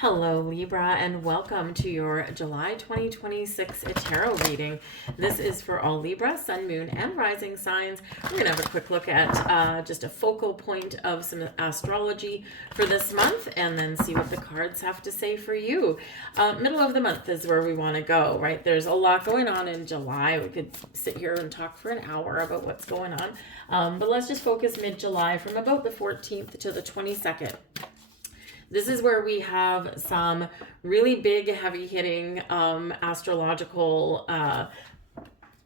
Hello, Libra, and welcome to your July 2026 tarot reading. This is for all Libra, Sun, Moon, and Rising signs. We're going to have a quick look at just a focal point of some astrology for this month, and then see what the cards have to say for you. Middle of the month is where we want to go, right? There's a lot going on in July. We could sit here and talk for an hour about what's going on, but let's just focus mid-July from about the 14th to the 22nd. This is where we have some really big, heavy-hitting astrological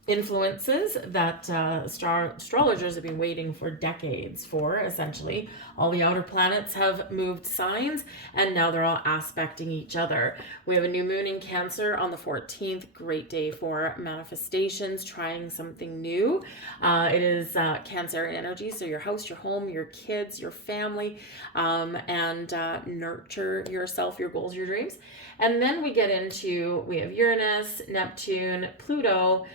influences that astrologers have been waiting for decades for, essentially. All the outer planets have moved signs, and now they're all aspecting each other. We have a new moon in Cancer on the 14th. Great day for manifestations, trying something new. It is Cancer energy, so your house, your home, your kids, your family, and nurture yourself, your goals, your dreams. And then we have Uranus, Neptune, Pluto,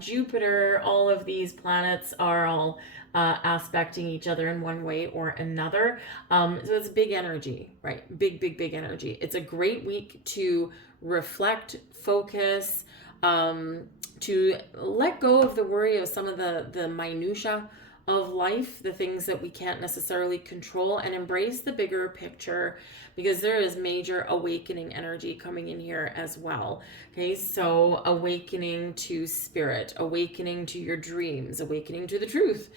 Jupiter. All of these planets are all aspecting each other in one way or another. So it's big energy, right? Big energy. It's a great week to reflect, focus, to let go of the worry of some of the minutia of life, the things that we can't necessarily control, and embrace the bigger picture, because there is major awakening energy coming in here as well. Okay, so awakening to spirit, awakening to your dreams, awakening to the truth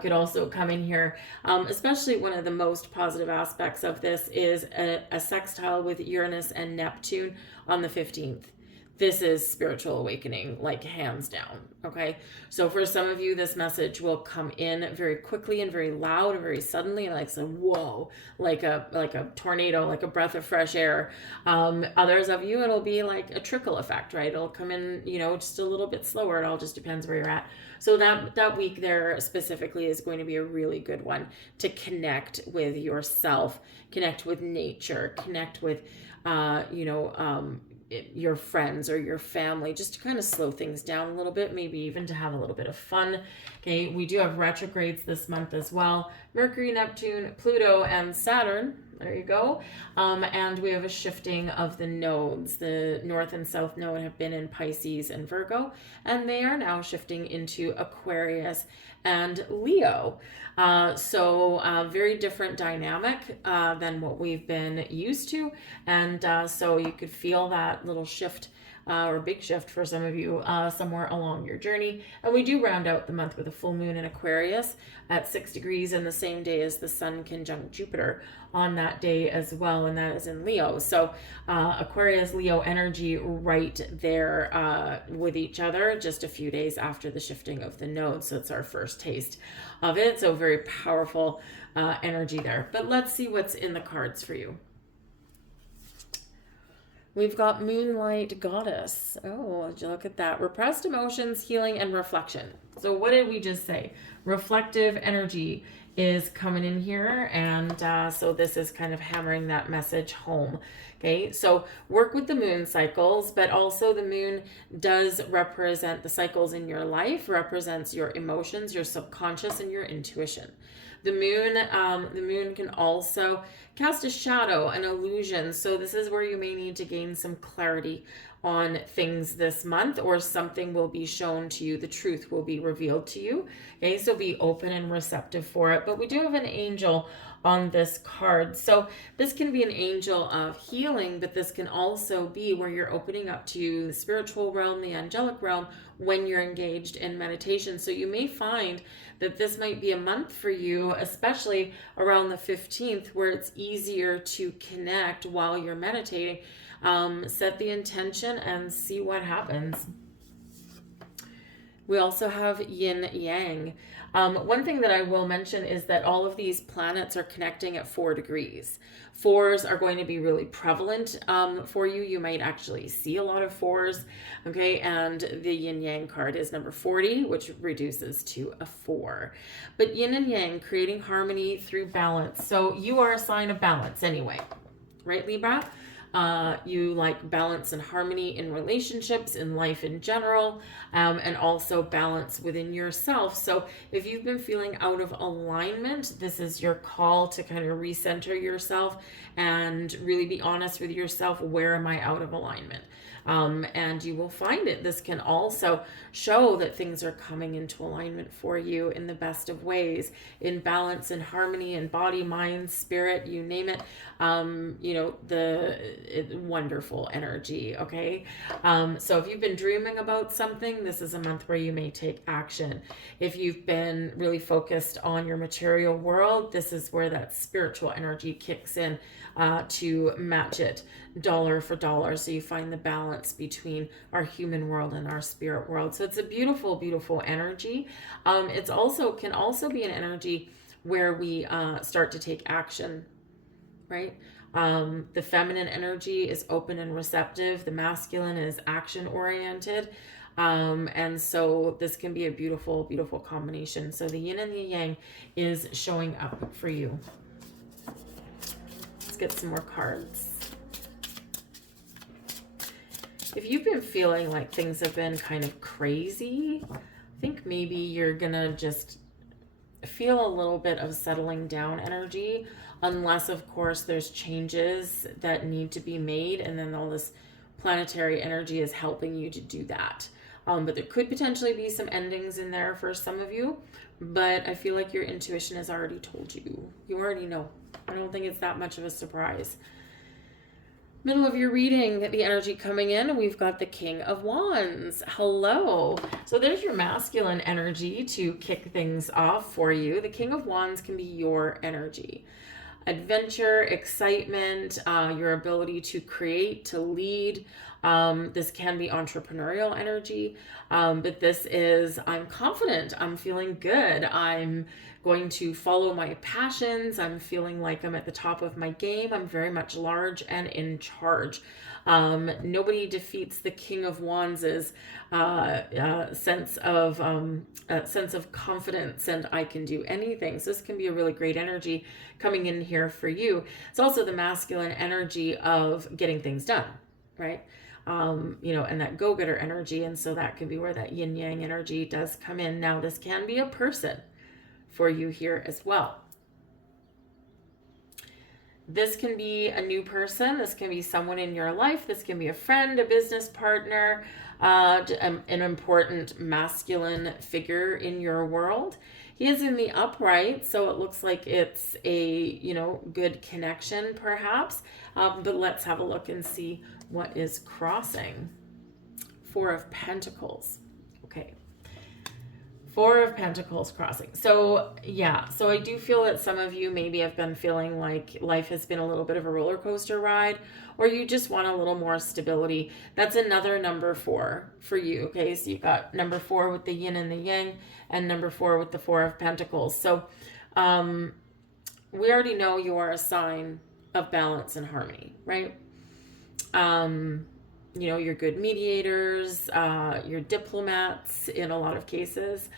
could also come in here. Especially one of the most positive aspects of this is a sextile with Uranus and Neptune on the 15th. This is spiritual awakening, like hands down, okay? So for some of you, this message will come in very quickly and very loud and very suddenly, like some whoa, like a tornado, like a breath of fresh air. Others of you, it'll be like a trickle effect, right? It'll come in, just a little bit slower. It all just depends where you're at. So that week there specifically is going to be a really good one to connect with yourself, connect with nature, connect with, your friends or your family, just to kind of slow things down a little bit, maybe even to have a little bit of fun. Okay, we do have retrogrades this month as well. Mercury, Neptune, Pluto, and Saturn. There you go. And we have a shifting of the nodes. The North and South node have been in Pisces and Virgo, and they are now shifting into Aquarius and Leo. So very different dynamic than what we've been used to. And so you could feel that little shift or big shift for some of you somewhere along your journey. And we do round out the month with a full moon in Aquarius at 6 degrees and the same day as the Sun conjunct Jupiter on that day as well, and that is in Leo. So Aquarius, Leo energy right there with each other just a few days after the shifting of the nodes. So it's our first taste of it. So very powerful energy there. But let's see what's in the cards for you. We've got Moonlight Goddess. Oh, did you look at that? Repressed emotions, healing, and reflection. So what did we just say? Reflective energy is coming in here, and so this is kind of hammering that message home. Okay, so work with the moon cycles, but also the moon does represent the cycles in your life, represents your emotions, your subconscious, and your intuition. The moon can also cast a shadow, an illusion. So this is where you may need to gain some clarity on things this month, or something will be shown to you. The truth will be revealed to you. Okay, so be open and receptive for it. But we do have an angel on this card. So this can be an angel of healing, but this can also be where you're opening up to the spiritual realm, the angelic realm, when you're engaged in meditation. So you may find that this might be a month for you, especially around the 15th, where it's easier to connect while you're meditating. Set the intention and see what happens. We also have yin yang. One thing that I will mention is that all of these planets are connecting at 4 degrees. Fours are going to be really prevalent for you. You might actually see a lot of fours. Okay, and the yin yang card is number 40, which reduces to a 4. But yin and yang, creating harmony through balance. So you are a sign of balance anyway, right, Libra? You like balance and harmony in relationships, in life in general, and also balance within yourself. So if you've been feeling out of alignment, this is your call to kind of recenter yourself and really be honest with yourself. Where am I out of alignment? And you will find it. This can also show that things are coming into alignment for you in the best of ways, in balance and harmony, in body, mind, spirit, you name it. Wonderful energy. Okay. So if you've been dreaming about something, this is a month where you may take action. If you've been really focused on your material world, this is where that spiritual energy kicks in to match it dollar for dollar. So you find the balance between our human world and our spirit world. So it's a beautiful, beautiful energy. It's also can also be an energy where we start to take action, right? The feminine energy is open and receptive. The masculine is action oriented. And so this can be a beautiful, beautiful combination. So the yin and the yang is showing up for you. Let's get some more cards. If you've been feeling like things have been kind of crazy, I think maybe you're gonna just feel a little bit of settling down energy, unless of course there's changes that need to be made, and then all this planetary energy is helping you to do that. But there could potentially be some endings in there for some of you, but I feel like your intuition has already told you. You already know. I don't think it's that much of a surprise. Middle of your reading, the energy coming in, we've got the King of Wands. Hello. So there's your masculine energy to kick things off for you. The King of Wands can be your energy. Adventure, excitement, your ability to create, to lead. This can be entrepreneurial energy, but this is, I'm confident, I'm feeling good, I'm going to follow my passions, I'm feeling like I'm at the top of my game, I'm very much large and in charge. Nobody defeats the King of Wands' sense of confidence and I can do anything. So this can be a really great energy coming in here for you. It's also the masculine energy of getting things done, right? And that go-getter energy. And so that can be where that yin yang energy does come in. Now, this can be a person for you here as well. This can be a new person. This can be someone in your life. This can be a friend, a business partner, an important masculine figure in your world. He is in the upright, so it looks like it's a, good connection perhaps. But let's have a look and see what is crossing. Four of Pentacles. Okay. Four of Pentacles crossing. So yeah, so I do feel that some of you maybe have been feeling like life has been a little bit of a roller coaster ride, or you just want a little more stability. That's another number 4 for you. Okay, so you've got number 4 with the yin and the yang, and number 4 with the Four of Pentacles. So we already know you are a sign of balance and harmony, right? You're good mediators, you're diplomats in a lot of cases.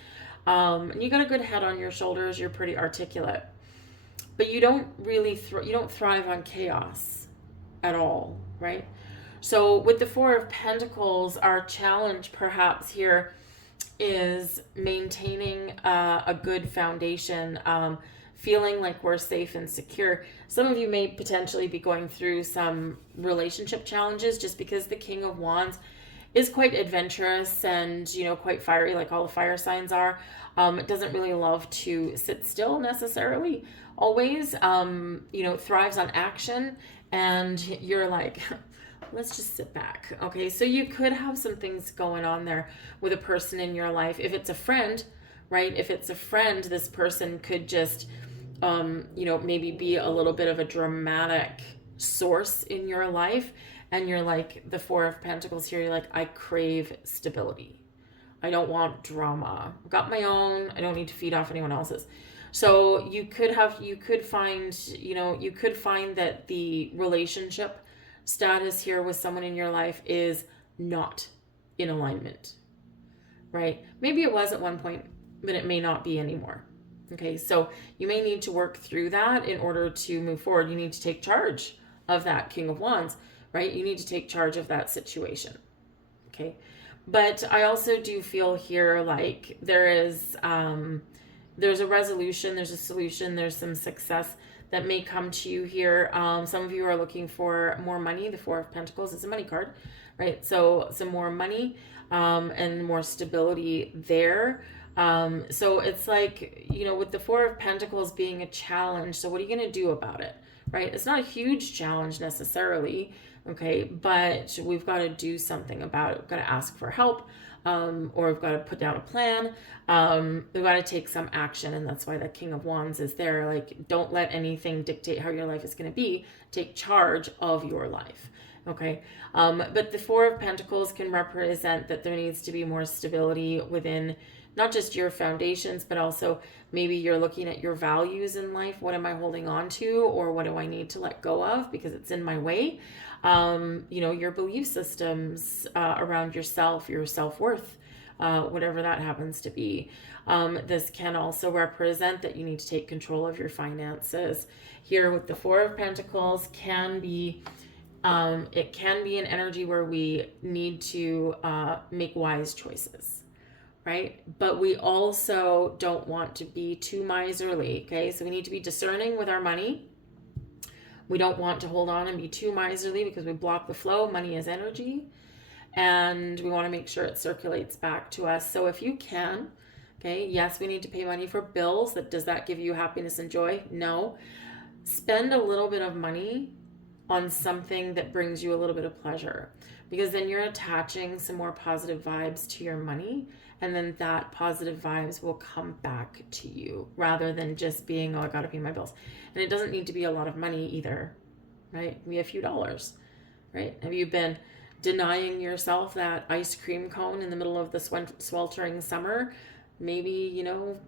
And you got a good head on your shoulders. You're pretty articulate, but you don't really you don't thrive on chaos at all, right? So with the Four of Pentacles, our challenge perhaps here is maintaining a good foundation, feeling like we're safe and secure. Some of you may potentially be going through some relationship challenges just because the King of Wands is quite adventurous and, quite fiery, like all the fire signs are. It doesn't really love to sit still necessarily always, thrives on action, and you're like, let's just sit back. Okay, so you could have some things going on there with a person in your life. If it's a friend, right? If it's a friend, this person could just maybe be a little bit of a dramatic source in your life. And you're like, the Four of Pentacles here, you're like, I crave stability. I don't want drama. I've got my own. I don't need to feed off anyone else's. So you could find that the relationship status here with someone in your life is not in alignment, right? Maybe it was at one point, but it may not be anymore. Okay, so you may need to work through that in order to move forward. You need to take charge of that King of Wands, right? You need to take charge of that situation. Okay. But I also do feel here like there's a resolution, there's a solution, there's some success that may come to you here. Some of you are looking for more money. The Four of Pentacles is a money card, right? So some more money and more stability there. So it's like, with the Four of Pentacles being a challenge, so what are you going to do about it, right? It's not a huge challenge necessarily, okay, but we've got to do something about it. We've got to ask for help, or we've got to put down a plan. We've got to take some action, and that's why the King of Wands is there. Like, don't let anything dictate how your life is going to be. Take charge of your life. Okay. But the Four of Pentacles can represent that there needs to be more stability within not just your foundations, but also maybe you're looking at your values in life. What am I holding on to, or what do I need to let go of because it's in my way? Your belief systems around yourself, your self-worth, whatever that happens to be. This can also represent that you need to take control of your finances. Here with the Four of Pentacles can be it can be an energy where we need to make wise choices, right? But we also don't want to be too miserly, okay? So we need to be discerning with our money. We don't want to hold on and be too miserly because we block the flow. Money is energy, and we want to make sure it circulates back to us. So if you can, okay, yes, we need to pay money for bills. Does that give you happiness and joy? No. Spend a little bit of money on something that brings you a little bit of pleasure, because then you're attaching some more positive vibes to your money, and then that positive vibes will come back to you rather than just being, oh, I gotta pay my bills. And it doesn't need to be a lot of money either, right? Maybe a few dollars, right? Have you been denying yourself that ice cream cone in the middle of the sweltering summer? Maybe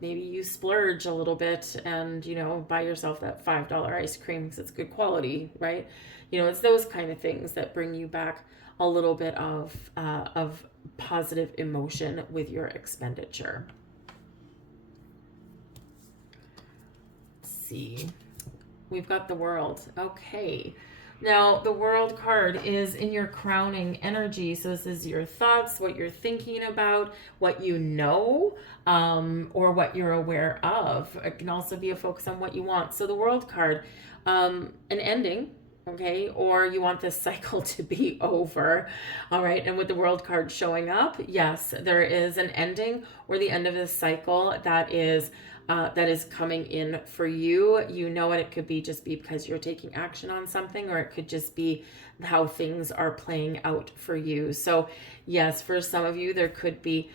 you splurge a little bit and, buy yourself that $5 ice cream because it's good quality, right? It's those kind of things that bring you back a little bit of positive emotion with your expenditure. Let's see. We've got the World. Okay. Now, the World card is in your crowning energy. So this is your thoughts, what you're thinking about, what you know, or what you're aware of. It can also be a focus on what you want. So the World card, an ending, okay, or you want this cycle to be over. All right. And with the World card showing up, yes, there is an ending or the end of this cycle that is coming in for you. It could be just because you're taking action on something, or it could just be how things are playing out for you. So yes, for some of you, there could be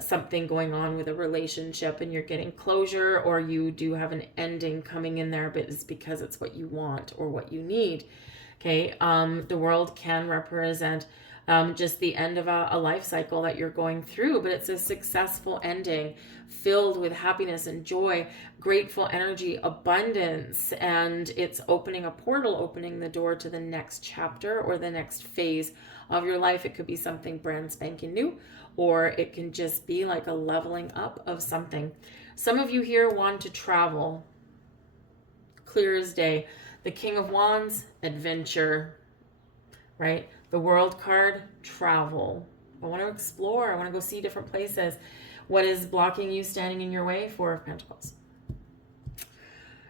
something going on with a relationship and you're getting closure, or you do have an ending coming in there, but it's because it's what you want or what you need. Okay. The World can represent just the end of a life cycle that you're going through, but it's a successful ending filled with happiness and joy, grateful energy, abundance, and it's opening a portal, opening the door to the next chapter or the next phase of your life. It could be something brand spanking new, or it can just be like a leveling up of something. Some of you here want to travel. Clear as day. The King of Wands, adventure, right? The World card, travel. I want to explore. I want to go see different places. What is blocking you, standing in your way? Four of Pentacles.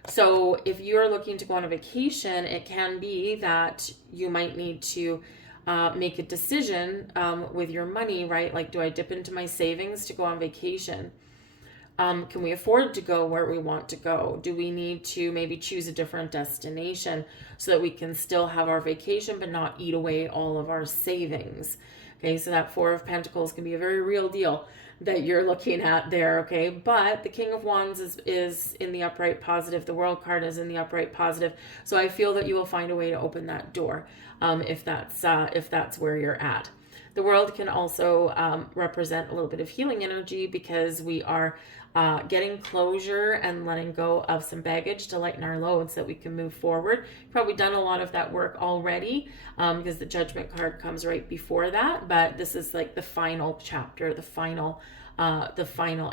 So if you're looking to go on a vacation, it can be that you might need to make a decision with your money, right? Like, do I dip into my savings to go on vacation? Can we afford to go where we want to go? Do we need to maybe choose a different destination so that we can still have our vacation but not eat away all of our savings? Okay, so that Four of Pentacles can be a very real deal that you're looking at there, okay? But the King of Wands is in the upright positive. The World card is in the upright positive. So I feel that you will find a way to open that door if that's where you're at. The World can also represent a little bit of healing energy because we are getting closure and letting go of some baggage to lighten our load so that we can move forward. Probably done a lot of that work already because the Judgment card comes right before that. But this is like the final chapter, the final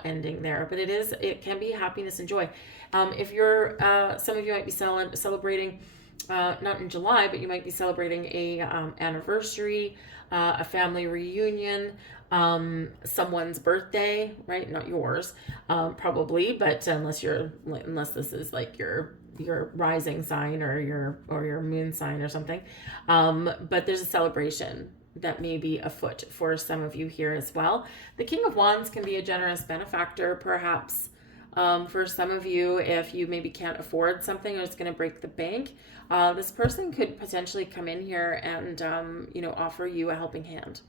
ending there. But it can be happiness and joy. If you're, some of you might be celebrating not in July, but you might be celebrating a anniversary, a family reunion, someone's birthday, right? Not yours, probably, but unless this is like your rising sign or your moon sign or something. But there's a celebration that may be afoot for some of you here as well. The King of Wands can be a generous benefactor, perhaps. For some of you, if you maybe can't afford something or it's going to break the bank, this person could potentially come in here and, offer you a helping hand.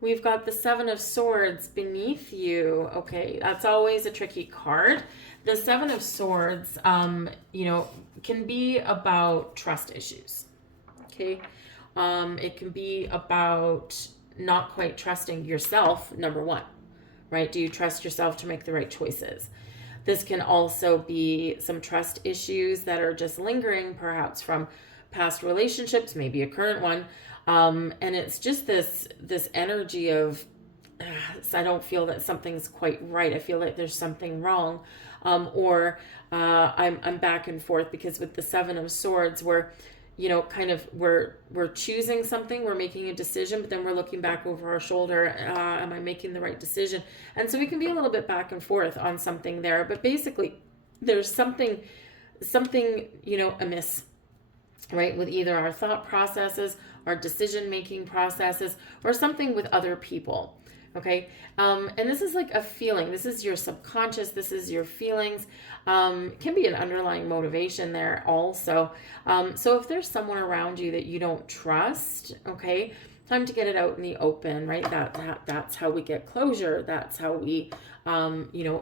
We've got the Seven of Swords beneath you. Okay, that's always a tricky card. The Seven of Swords, can be about trust issues. Okay, it can be about not quite trusting yourself, number one. Right? Do you trust yourself to make the right choices? This can also be some trust issues that are just lingering, perhaps from past relationships, maybe a current one. And it's just this energy of, I don't feel that something's quite right. I feel like there's something wrong. Or I'm back and forth, because with the Seven of Swords, we're choosing something, we're making a decision, but then we're looking back over our shoulder. Am I making the right decision? And so we can be a little bit back and forth on something there, but basically there's something, amiss, right? With either our thought processes, our decision-making processes, or something with other people. Okay. And this is like a feeling. This is your subconscious. This is your feelings. Can be an underlying motivation there also. So if there's someone around you that you don't trust, okay, time to get it out in the open, right? That's how we get closure. That's how we,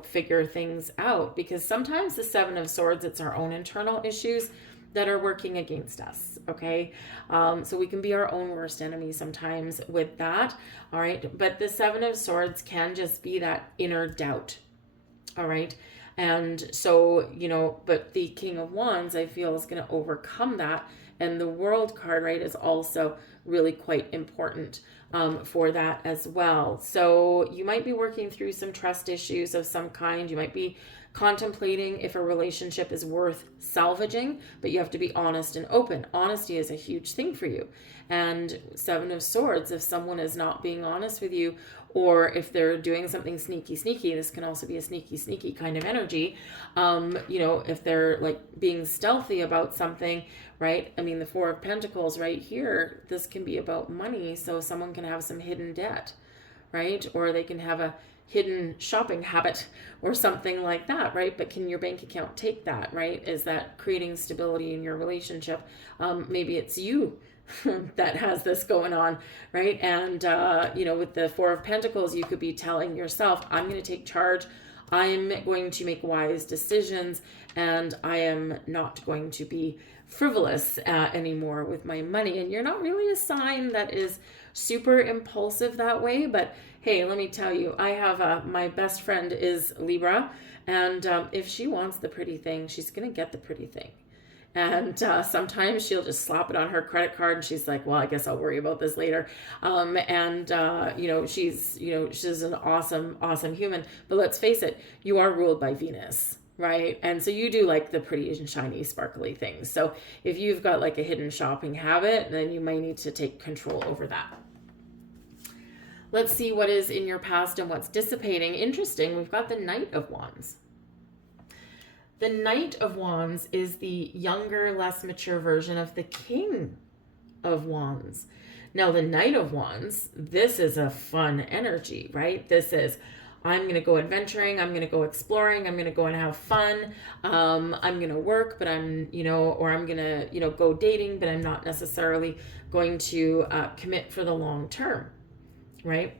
figure things out, because sometimes the Seven of Swords, it's our own internal issues that are working against us. Okay. So we can be our own worst enemy sometimes with that. All right. But the Seven of Swords can just be that inner doubt. All right. And so, but the King of Wands, I feel, is going to overcome that. And the World card, right, is also really quite important for that as well. So you might be working through some trust issues of some kind. You might be contemplating if a relationship is worth salvaging, but you have to be honest and open. Honesty is a huge thing for you. And Seven of Swords, if someone is not being honest with you, or if they're doing something sneaky, this can also be a sneaky kind of energy. If they're like being stealthy about something, right? I mean, the Four of Pentacles right here, this can be about money. So someone can have some hidden debt, right? Or they can have a hidden shopping habit or something like that, right? But can your bank account take that, right? Is that creating stability in your relationship? Maybe it's you that has this going on, right? And, with the Four of Pentacles, you could be telling yourself, I'm going to take charge. I'm going to make wise decisions, and I am not going to be frivolous anymore with my money. And you're not really a sign that is super impulsive that way, but hey, let me tell you, I have my best friend is Libra, and if she wants the pretty thing, she's going to get the pretty thing. And sometimes she'll just slap it on her credit card, and she's like, well, I guess I'll worry about this later. She's an awesome human. But let's face it, you are ruled by Venus, right? And so you do like the pretty and shiny, sparkly things. So if you've got like a hidden shopping habit, then you might need to take control over that. Let's see what is in your past and what's dissipating. Interesting, we've got the Knight of Wands. The Knight of Wands is the younger, less mature version of the King of Wands. Now, the Knight of Wands, this is a fun energy, right? This is, I'm going to go adventuring. I'm going to go exploring. I'm going to go and have fun. I'm going to work, but I'm going to, go dating, but I'm not necessarily going to commit for the long term, right?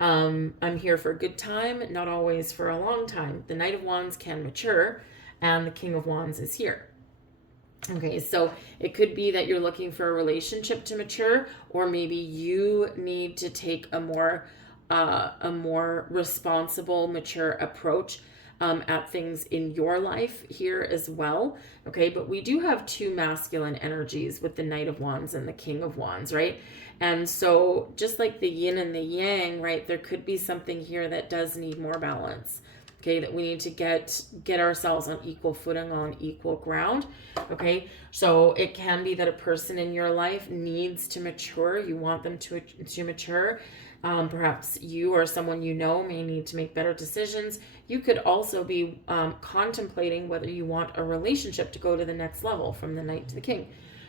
I'm here for a good time, not always for a long time. The Knight of Wands can mature, and the King of Wands is here. Okay, so it could be that you're looking for a relationship to mature, or maybe you need to take a more responsible, mature approach at things in your life here as well. Okay, but we do have two masculine energies with the Knight of Wands and the King of Wands, right? And so just like the yin and the yang, right, there could be something here that does need more balance. Okay, that we need to get ourselves on equal footing, on equal ground. Okay, so it can be that a person in your life needs to mature. You want them to mature. Perhaps you or someone you know may need to make better decisions. You could also be contemplating whether you want a relationship to go to the next level from the Knight to the King,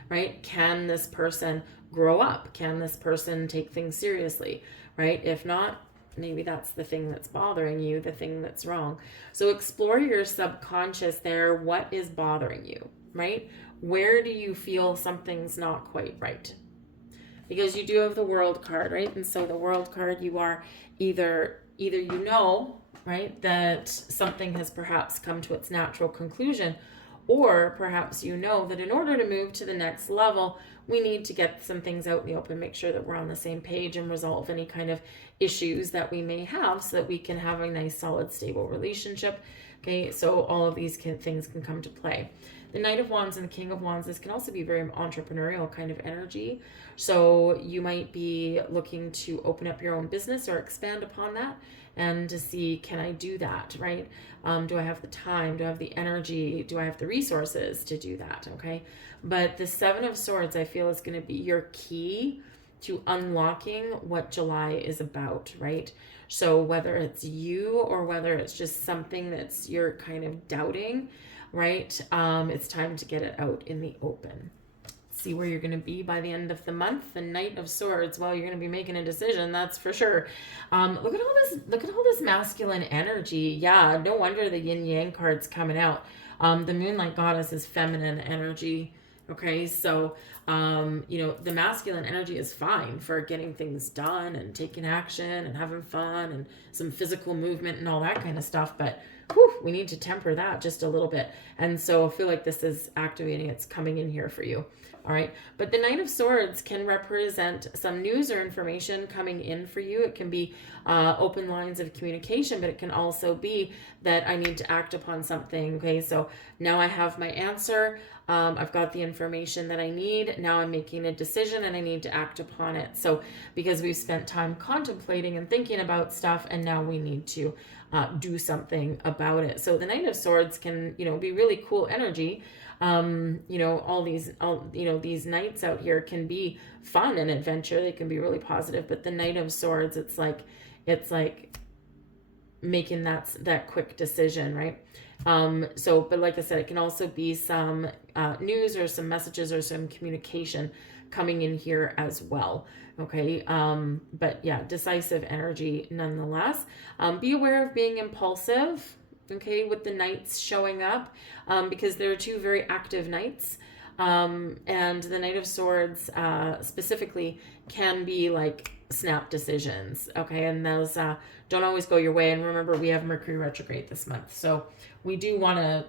right? Can this person grow up? Can this person take things seriously, right? If not, maybe that's the thing that's bothering you, the thing that's wrong. So explore your subconscious there. What is bothering you, right? Where do you feel something's not quite right? Because you do have the World card, right? And so the World card, you are either you know, right, that something has perhaps come to its natural conclusion, or perhaps you know that in order to move to the next level, we need to get some things out in the open, make sure that we're on the same page and resolve any kind of issues that we may have so that we can have a nice, solid, stable relationship. Okay, so all of these things can come to play. The Knight of Wands and the King of Wands, this can also be very entrepreneurial kind of energy. So you might be looking to open up your own business or expand upon that and to see, can I do that, right? Do I have the time? Do I have the energy? Do I have the resources to do that, okay? But the Seven of Swords, I feel, is going to be your key to unlocking what July is about, right? So whether it's you or whether it's just something that's you're kind of doubting, right? It's time to get it out in the open. See where you're going to be by the end of the month. The Knight of Swords, well, you're going to be making a decision, that's for sure. Look at all this masculine energy. Yeah, no wonder the yin yang card's coming out. The Moonlight Goddess is feminine energy. Okay, so the masculine energy is fine for getting things done and taking action and having fun and some physical movement and all that kind of stuff, but we need to temper that just a little bit. And so I feel like this is activating, it's coming in here for you. All right. But the Knight of Swords can represent some news or information coming in for you. It can be open lines of communication, but it can also be that I need to act upon something. Okay. So now I have my answer. I've got the information that I need. Now I'm making a decision and I need to act upon it. So because we've spent time contemplating and thinking about stuff, and now we need to do something about it. So the Knight of Swords can, be really cool energy. These nights out here can be fun and adventure. They can be really positive, but the Knight of Swords, it's like making that quick decision, right? But like I said, it can also be some news or some messages or some communication coming in here as well. Okay. But yeah, decisive energy nonetheless. Be aware of being impulsive. Okay, with the Knights showing up, because there are two very active Knights, and the Knight of Swords specifically can be like snap decisions. Okay, and those don't always go your way. And remember, we have Mercury retrograde this month, so we do want to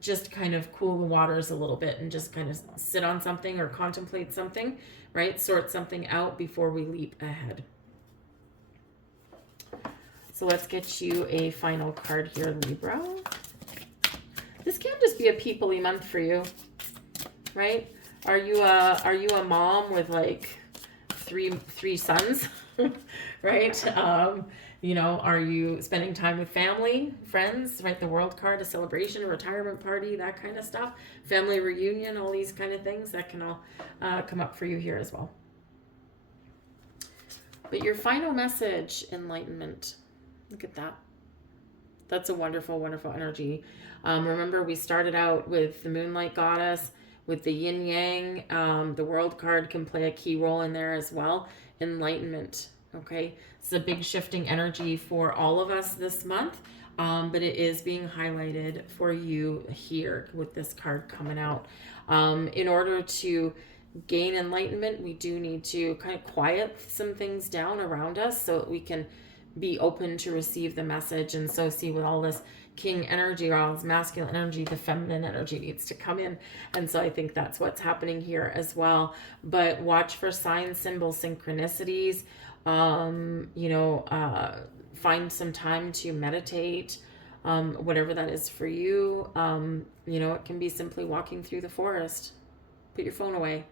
just kind of cool the waters a little bit and just kind of sit on something or contemplate something, right? Sort something out before we leap ahead. So let's get you a final card here, Libra. This can just be a people-y month for you, right? Are you a mom with like three sons, right? Are you spending time with family, friends, right? The World card, a celebration, a retirement party, that kind of stuff, family reunion, all these kind of things that can all come up for you here as well. But your final message, enlightenment. Look at that. That's a wonderful, wonderful energy. Remember, we started out with the Moonlight Goddess, with the Yin Yang. The World card can play a key role in there as well. Enlightenment. Okay. It's a big shifting energy for all of us this month. But it is being highlighted for you here with this card coming out. In order to gain enlightenment, we do need to kind of quiet some things down around us so that we can be open to receive the message. And so see, with all this king energy or all this masculine energy, the feminine energy needs to come in. And so I think that's what's happening here as well. But watch for signs, symbols, synchronicities. Find some time to meditate, whatever that is for you. It can be simply walking through the forest. Put your phone away,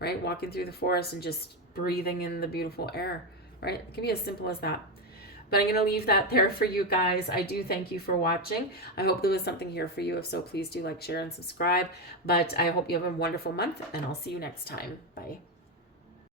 right? Walking through the forest and just breathing in the beautiful air, right? It can be as simple as that. But I'm going to leave that there for you guys. I do thank you for watching. I hope there was something here for you. If so, please do like, share, and subscribe. But I hope you have a wonderful month, and I'll see you next time. Bye.